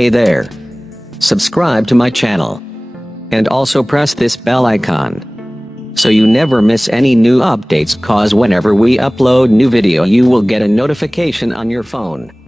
Hey there. Subscribe to my channel. And also press this bell icon, so you never miss any new updates, cause whenever we upload new video you will get a notification on your phone.